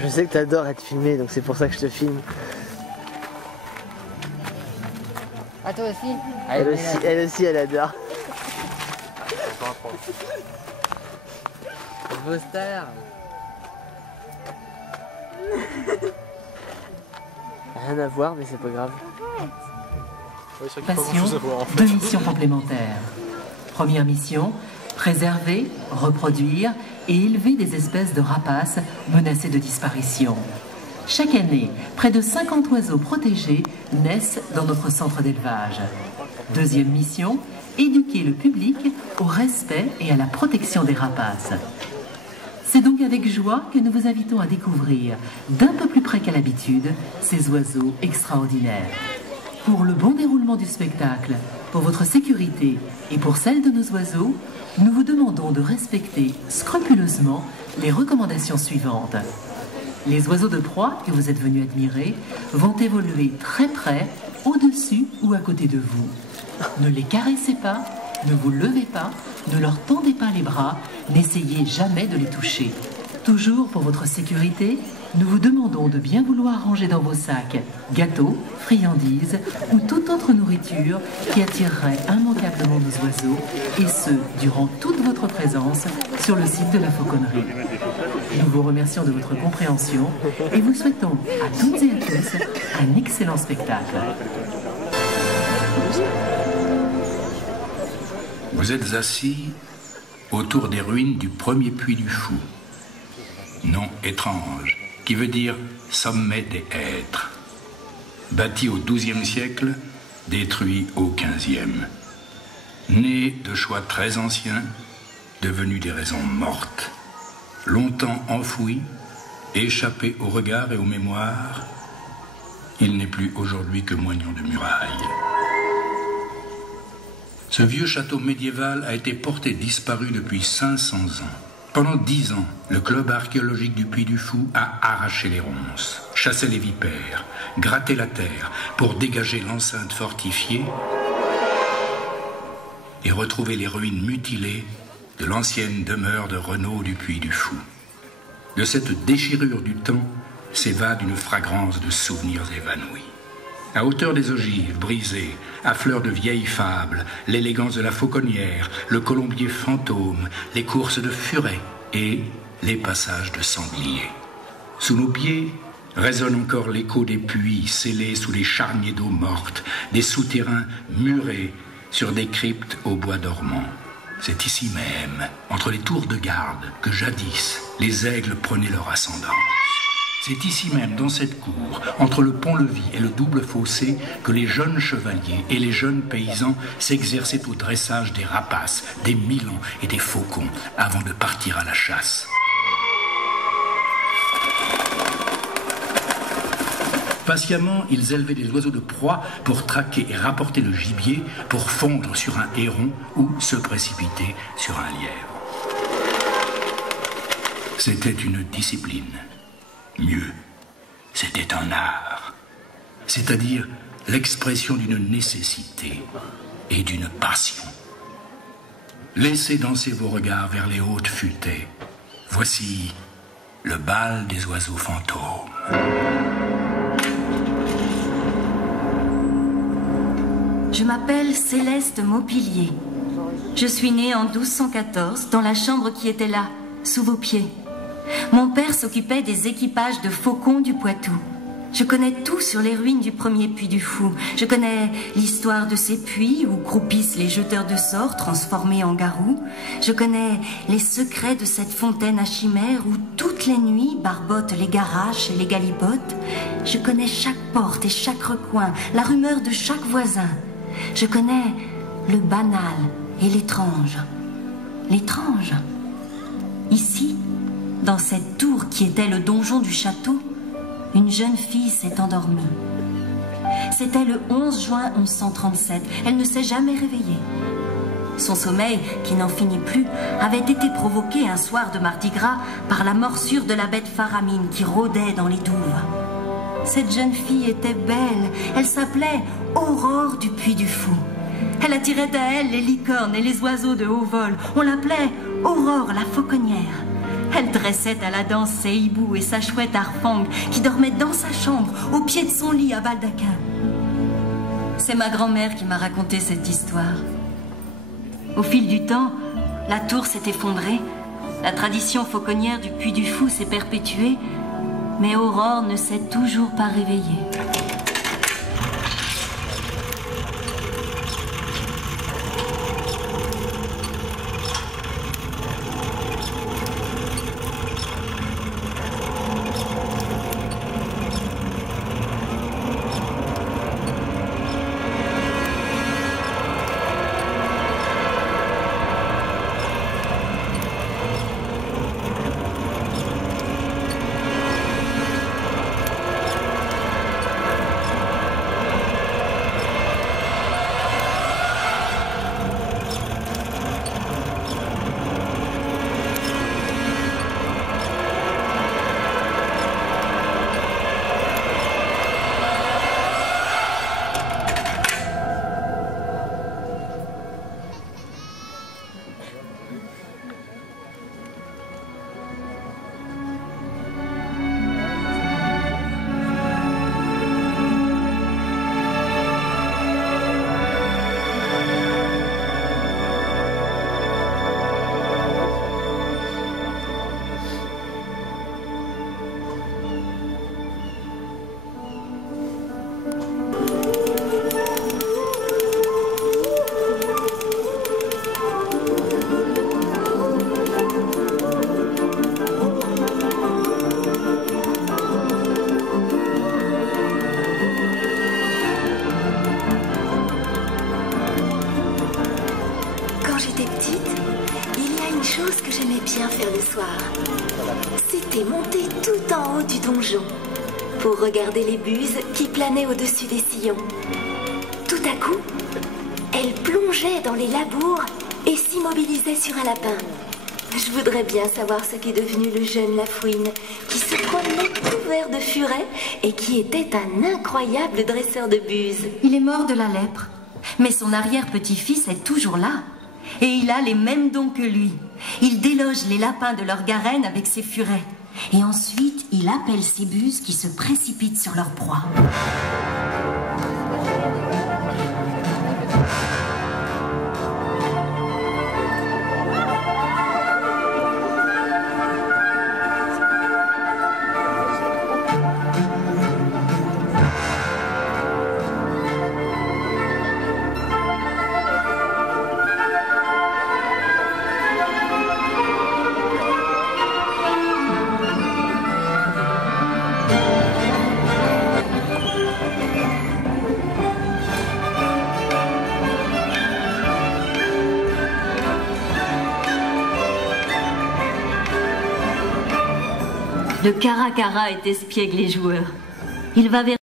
Je sais que t'adores être filmé, donc c'est pour ça que je te filme. Ah, toi aussi? Elle aussi, elle adore. Beau star. Rien à voir, mais c'est pas grave. Passion, deux missions complémentaires. Première mission, préserver, reproduire et élever des espèces de rapaces menacées de disparition. Chaque année, près de 50 oiseaux protégés naissent dans notre centre d'élevage. Deuxième mission, éduquer le public au respect et à la protection des rapaces. C'est donc avec joie que nous vous invitons à découvrir, d'un peu plus près qu'à l'habitude, ces oiseaux extraordinaires. Pour le bon déroulement du spectacle, pour votre sécurité et pour celle de nos oiseaux, nous vous demandons de respecter scrupuleusement les recommandations suivantes. Les oiseaux de proie que vous êtes venus admirer vont évoluer très près, au-dessus ou à côté de vous. Ne les caressez pas, ne vous levez pas, ne leur tendez pas les bras, n'essayez jamais de les toucher. Toujours pour votre sécurité, nous vous demandons de bien vouloir ranger dans vos sacs gâteaux, friandises ou toute autre nourriture qui attirerait immanquablement nos oiseaux, et ce, durant toute votre présence sur le site de la Fauconnerie. Nous vous remercions de votre compréhension et vous souhaitons à toutes et à tous un excellent spectacle. Vous êtes assis autour des ruines du premier puits du Fou. Nom étrange, qui veut dire sommet des hêtres. Bâti au XIIe siècle, détruit au XVe. Né de choix très anciens, devenu des raisons mortes. Longtemps enfoui, échappé au regard et aux mémoires, il n'est plus aujourd'hui que moignon de muraille. Ce vieux château médiéval a été porté disparu depuis 500 ans. Pendant 10 ans, le club archéologique du Puy du Fou a arraché les ronces, chassé les vipères, gratté la terre pour dégager l'enceinte fortifiée et retrouver les ruines mutilées de l'ancienne demeure de Renaud du Puy du Fou. De cette déchirure du temps s'évade une fragrance de souvenirs évanouis. À hauteur des ogives brisées, à fleur de vieilles fables, l'élégance de la fauconnière, le colombier fantôme, les courses de furets et les passages de sangliers. Sous nos pieds résonne encore l'écho des puits scellés sous les charniers d'eau morte, des souterrains murés sur des cryptes au bois dormant. C'est ici même, entre les tours de garde, que jadis les aigles prenaient leur ascendance. C'est ici même, dans cette cour, entre le pont-levis et le double fossé, que les jeunes chevaliers et les jeunes paysans s'exerçaient au dressage des rapaces, des milans et des faucons, avant de partir à la chasse. Patiemment, ils élevaient des oiseaux de proie pour traquer et rapporter le gibier, pour fondre sur un héron ou se précipiter sur un lièvre. C'était une discipline. Mieux, c'était un art, c'est-à-dire l'expression d'une nécessité et d'une passion. Laissez danser vos regards vers les hautes futaies. Voici le bal des oiseaux fantômes. Je m'appelle Céleste Maupilier. Je suis née en 1214 dans la chambre qui était là, sous vos pieds. Mon père s'occupait des équipages de faucons du Poitou. Je connais tout sur les ruines du premier puits du Fou. Je connais l'histoire de ces puits où croupissent les jeteurs de sorts transformés en garous. Je connais les secrets de cette fontaine à chimère où toutes les nuits barbotent les garaches et les galibottes. Je connais chaque porte et chaque recoin, la rumeur de chaque voisin. Je connais le banal et l'étrange. L'étrange. Ici, dans cette tour qui était le donjon du château, une jeune fille s'est endormie. C'était le 11 juin 1137. Elle ne s'est jamais réveillée. Son sommeil, qui n'en finit plus, avait été provoqué un soir de Mardi Gras par la morsure de la bête Faramine qui rôdait dans les douves. Cette jeune fille était belle. Elle s'appelait Aurore du Puy du Fou. Elle attirait à elle les licornes et les oiseaux de haut vol. On l'appelait Aurore la fauconnière. Elle dressait à la danse ses hiboux et sa chouette Arfang qui dormait dans sa chambre, au pied de son lit à baldaquin. C'est ma grand-mère qui m'a raconté cette histoire. Au fil du temps, la tour s'est effondrée, la tradition fauconnière du Puy du Fou s'est perpétuée, mais Aurore ne s'est toujours pas réveillée. Pour regarder les buses qui planaient au-dessus des sillons. Tout à coup, elle plongeait dans les labours et s'immobilisait sur un lapin. Je voudrais bien savoir ce qu'est devenu le jeune Lafouine, qui se promenait couvert de furet et qui était un incroyable dresseur de buses. Il est mort de la lèpre, mais son arrière-petit-fils est toujours là. Et il a les mêmes dons que lui. Il déloge les lapins de leur garenne avec ses furets. Et ensuite, il appelle ses buses qui se précipitent sur leur proie. Le Caracara est espiègle et joueur. Il va vers